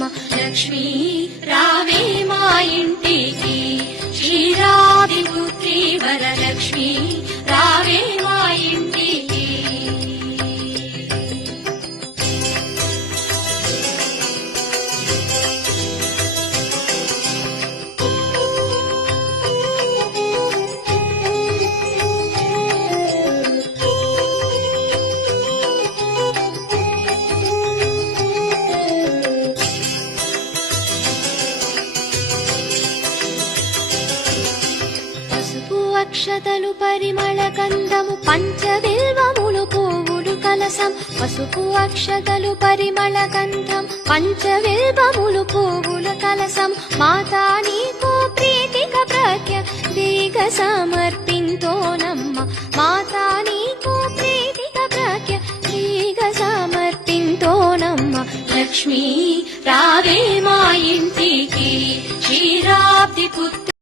పుత్రివరమమ్మ లక్ష్మీ రావే మా ఇంటికి క్షీరాది పుత్రి వరలక్ష్మి రావే మా ఇంటికి. అక్షతలు పరిమళ గంధము పంచబిల్వములు పువ్వులు కలసం పసుపు అక్షతలు పరిమళ గంధం పంచబిల్వములు పువ్వుల కలసం మాతా నీకు ప్రీతిక ప్రజ్ఞ దీగ సమర్పింతోనమ్మ మాతా నీకు ప్రీతిక ప్రజ్ఞ దీగ సమర్పింతోనమ్మ లక్ష్మీ రావే మా ఇంటికి క్షీరాబ్ది పుత్రి